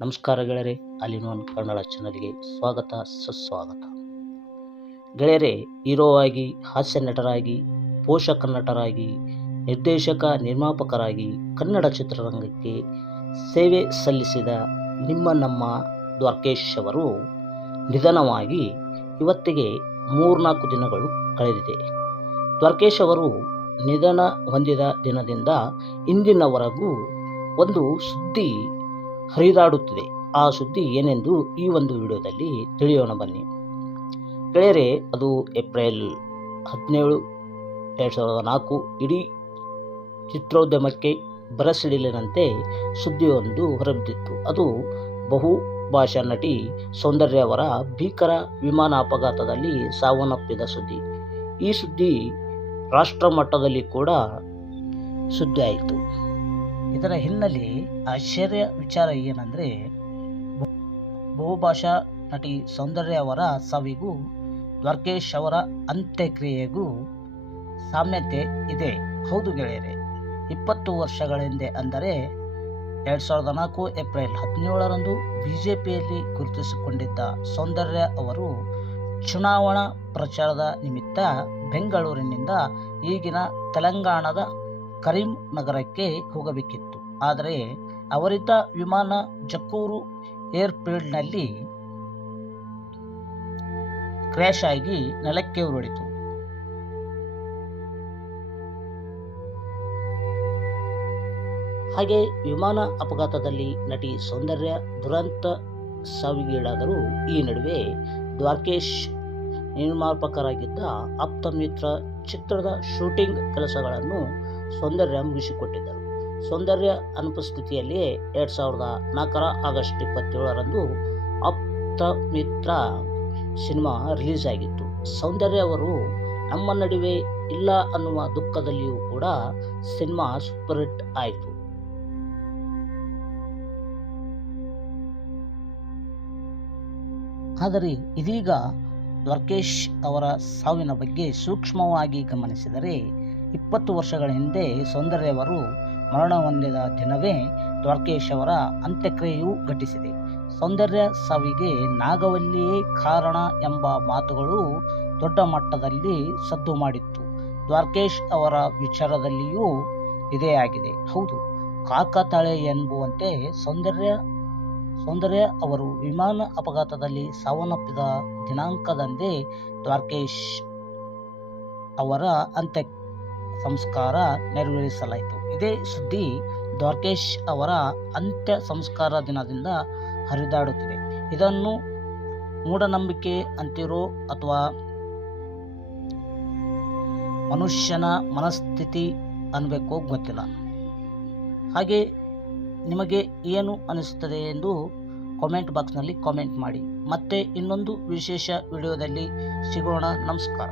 ನಮಸ್ಕಾರ ಗೆಳೆಯರೆ, ಅಲಿನೋನ್ ಕನ್ನಡ ಚಾನಲ್ಗೆ ಸ್ವಾಗತ ಸುಸ್ವಾಗತ. ಗೆಳೆಯರೆ, ಹೀರೋ ಆಗಿ, ಹಾಸ್ಯ ನಟರಾಗಿ, ಪೋಷಕ ನಟರಾಗಿ, ನಿರ್ದೇಶಕ ನಿರ್ಮಾಪಕರಾಗಿ ಕನ್ನಡ ಚಿತ್ರರಂಗಕ್ಕೆ ಸೇವೆ ಸಲ್ಲಿಸಿದ ನಮ್ಮ ದ್ವಾರಕೀಶ್ ಅವರು ನಿಧನವಾಗಿ ಇವತ್ತಿಗೆ 3-4 ದಿನಗಳು ಕಳೆದಿದೆ. ದ್ವಾರಕೀಶ್ ಅವರು ನಿಧನ ಹೊಂದಿದ ದಿನದಿಂದ ಇಂದಿನವರೆಗೂ ಒಂದು ಸುದ್ದಿ ಹರಿದಾಡುತ್ತಿದೆ. ಆ ಸುದ್ದಿ ಏನೆಂದು ಈ ಒಂದು ವಿಡಿಯೋದಲ್ಲಿ ತಿಳಿಯೋಣ ಬನ್ನಿ ಗೆಳೆಯರೆ. ಅದು ಏಪ್ರಿಲ್ 17, 2004 ಇಡೀ ಚಿತ್ರೋದ್ಯಮಕ್ಕೆ ಬರಸಿಡಿಲಿನಂತೆ ಸುದ್ದಿಯೊಂದು ಹೊರಬಿದ್ದಿತ್ತು. ಅದು ಬಹುಭಾಷಾ ನಟಿ ಸೌಂದರ್ಯ ಅವರ ಭೀಕರ ವಿಮಾನ ಅಪಘಾತದಲ್ಲಿ ಸಾವನ್ನಪ್ಪಿದ ಸುದ್ದಿ. ಈ ಸುದ್ದಿ ರಾಷ್ಟ್ರ ಮಟ್ಟದಲ್ಲಿ ಕೂಡ ಸುದ್ದಿ ಆಯಿತು. ಇದರ ಹಿನ್ನೆಲೆ ಆಶ್ಚರ್ಯ ವಿಚಾರ ಏನಂದರೆ, ಬಹುಭಾಷಾ ನಟಿ ಸೌಂದರ್ಯ ಅವರ ಸಾವಿಗೂ ದ್ವಾರಕೀಶ್ ಅವರ ಅಂತ್ಯಕ್ರಿಯೆಗೂ ಸಾಮ್ಯತೆ ಇದೆ. ಹೌದು ಗೆಳೆಯರೆ, 20 ವರ್ಷಗಳ ಹಿಂದೆ ಅಂದರೆ 2004 ಏಪ್ರಿಲ್ 17ರಂದು ಬಿಜೆಪಿಯಲ್ಲಿ ಗುರುತಿಸಿಕೊಂಡಿದ್ದ ಸೌಂದರ್ಯ ಅವರು ಚುನಾವಣಾ ಪ್ರಚಾರದ ನಿಮಿತ್ತ ಬೆಂಗಳೂರಿನಿಂದ ಈಗಿನ ತೆಲಂಗಾಣದ ಕರೀಂನಗರಕ್ಕೆ ಹೋಗಬೇಕಿತ್ತು. ಆದರೆ ಅವರಿದ್ದ ವಿಮಾನ ಜಕ್ಕೂರು ಏರ್ಫೀಲ್ಡ್ನಲ್ಲಿ ಕ್ರ್ಯಾಶ್ ಆಗಿ ನೆಲಕ್ಕೆ ಉರುಳಿತು. ಹಾಗೆ ವಿಮಾನ ಅಪಘಾತದಲ್ಲಿ ನಟಿ ಸೌಂದರ್ಯ ದುರಂತ ಸಾವಿಗೀಡಾದರು. ಈ ನಡುವೆ ದ್ವಾರಕೀಶ್ ನಿರ್ಮಾಪಕರಾಗಿದ್ದ ಆಪ್ತ ಮಿತ್ರ ಚಿತ್ರದ ಶೂಟಿಂಗ್ ಕೆಲಸಗಳನ್ನು ಸೌಂದರ್ಯ ಮುಗಿಸಿಕೊಟ್ಟಿದ್ದರು. ಸೌಂದರ್ಯ ಅನುಪಸ್ಥಿತಿಯಲ್ಲಿಯೇ 2004 ಆಗಸ್ಟ್ 27ರಂದು ಆಪ್ತ ಮಿತ್ರ ಸಿನಿಮಾ ರಿಲೀಸ್ ಆಗಿತ್ತು. ಸೌಂದರ್ಯ ಅವರು ನಮ್ಮ ನಡುವೆ ಇಲ್ಲ ಅನ್ನುವ ದುಃಖದಲ್ಲಿಯೂ ಕೂಡ ಸಿನಿಮಾ ಸೂಪರ್ ಹಿಟ್ ಆಯಿತು. ಆದರೆ ಇದೀಗ ದ್ವಾರಕೀಶ್ ಅವರ ಸಾವಿನ ಬಗ್ಗೆ ಸೂಕ್ಷ್ಮವಾಗಿ ಗಮನಿಸಿದರೆ 20 ವರ್ಷಗಳ ಹಿಂದೆ ಸೌಂದರ್ಯ ಅವರು ಮರಣ ಹೊಂದಿದ ದಿನವೇ ದ್ವಾರಕೀಶ್ ಅವರ ಅಂತ್ಯಕ್ರಿಯೆಯೂ ಘಟಿಸಿದೆ. ಸೌಂದರ್ಯ ಸಾವಿಗೆ ನಾಗವಲ್ಲಿಯೇ ಕಾರಣ ಎಂಬ ಮಾತುಗಳು ದೊಡ್ಡ ಮಟ್ಟದಲ್ಲಿ ಸದ್ದು ಮಾಡಿತ್ತು. ದ್ವಾರಕೀಶ್ ಅವರ ವಿಚಾರದಲ್ಲಿಯೂ ಇದೇ ಆಗಿದೆ. ಹೌದು, ಕಾಕತಾಳೆ ಎಂಬುವಂತೆ ಸೌಂದರ್ಯ ಅವರು ವಿಮಾನ ಅಪಘಾತದಲ್ಲಿ ಸಾವನ್ನಪ್ಪಿದ ದಿನಾಂಕದಂದೇ ದ್ವಾರಕೀಶ್ ಅವರ ಅಂತ್ಯ ಸಂಸ್ಕಾರ ನೆರವೇರಿಸಲಾಯಿತು. ಇದೇ ಸುದ್ದಿ ದ್ವಾರಕೀಶ್ ಅವರ ಅಂತ್ಯ ಸಂಸ್ಕಾರ ದಿನದಿಂದ ಹರಿದಾಡುತ್ತಿದೆ. ಇದನ್ನು ಮೂಢನಂಬಿಕೆ ಅಂತಿರೋ ಅಥವಾ ಮನುಷ್ಯನ ಮನಸ್ಥಿತಿ ಅನ್ನಬೇಕೋ ಗೊತ್ತಿಲ್ಲ. ಹಾಗೆ ನಿಮಗೆ ಏನು ಅನಿಸುತ್ತದೆ ಎಂದು ಕಾಮೆಂಟ್ ಬಾಕ್ಸ್ನಲ್ಲಿ ಕಾಮೆಂಟ್ ಮಾಡಿ. ಮತ್ತೆ ಇನ್ನೊಂದು ವಿಶೇಷ ವಿಡಿಯೋದಲ್ಲಿ ಸಿಗೋಣ. ನಮಸ್ಕಾರ.